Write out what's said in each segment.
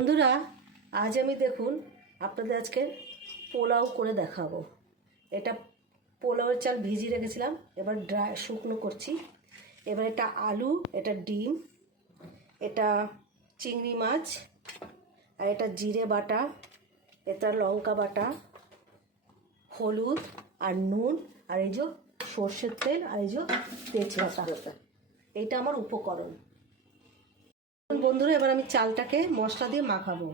বন্ধুরা, আজ আমি দেখুন আপনাদের আজকে পোলাও করে দেখাবো। এটা পোলাওয়ের চাল ভিজিয়ে রেখেছিলাম, এবার ড্রাই শুকনো করছি। এবার এটা আলু, এটা ডিম, এটা চিংড়ি মাছ, আর এটা জিরে বাটা, এটা লঙ্কা বাটা, হলুদ আর নুন, আর এই যে সর্ষের তেল, আর এই যে তেজপাতা। এইটা আমার উপকরণ। বন্ধুরা, এবার আমি চালটাকে মশলা দিয়ে মাখাবো।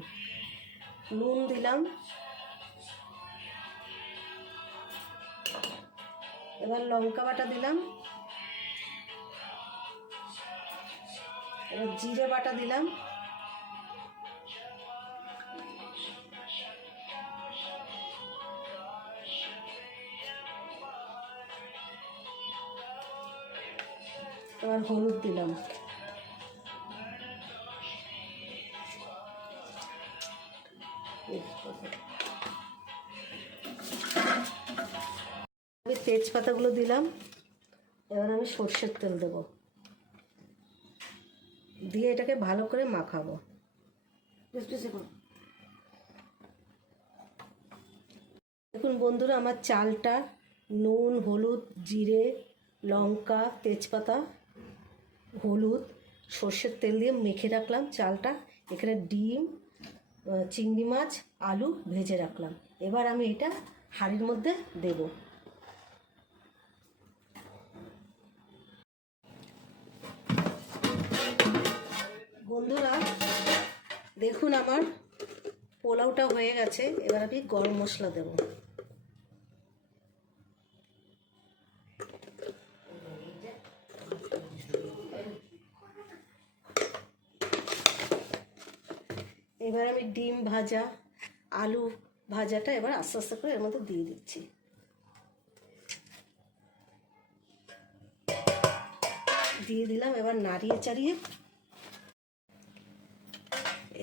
নুন দিলাম, এবার লঙ্কা বাটা দিলাম, এবার জিরে বাটা দিলাম, এবার হলুদ দিলাম, তেজপাতাগুলো দিলাম। এবার আমি সর্ষের তেল দেবো, দিয়ে এটাকে ভালো করে মাখাবো। দেখুন বন্ধুরা, আমার চালটা নুন, হলুদ, জিরে, লঙ্কা, তেজপাতা, হলুদ, সর্ষের তেল দিয়ে মেখে রাখলাম। চালটা এখানে ডিম, চিংড়ি মাছ, আলু ভেজে রাখলাম। এবার আমি এটা হাঁড়ির মধ্যে দেব। বন্ধুরা দেখুন, আমার পোলাওটা হয়ে গেছে। এবার আমি গরম মশলা দেব। এবার আমি ডিম ভাজা, আলু ভাজাটা এবার আস্তে আস্তে করে এর মধ্যে দিয়ে দিচ্ছি। দিয়ে দিলাম, এবার নাড়িয়ে চাড়িয়ে।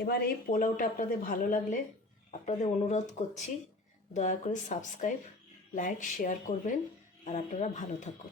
এবার এই পোলাওটা আপনাদের ভালো লাগলে আপনাদের অনুরোধ করছি, দয়া করে সাবস্ক্রাইব, লাইক, শেয়ার করবেন। আর আপনারা ভালো থাকুন।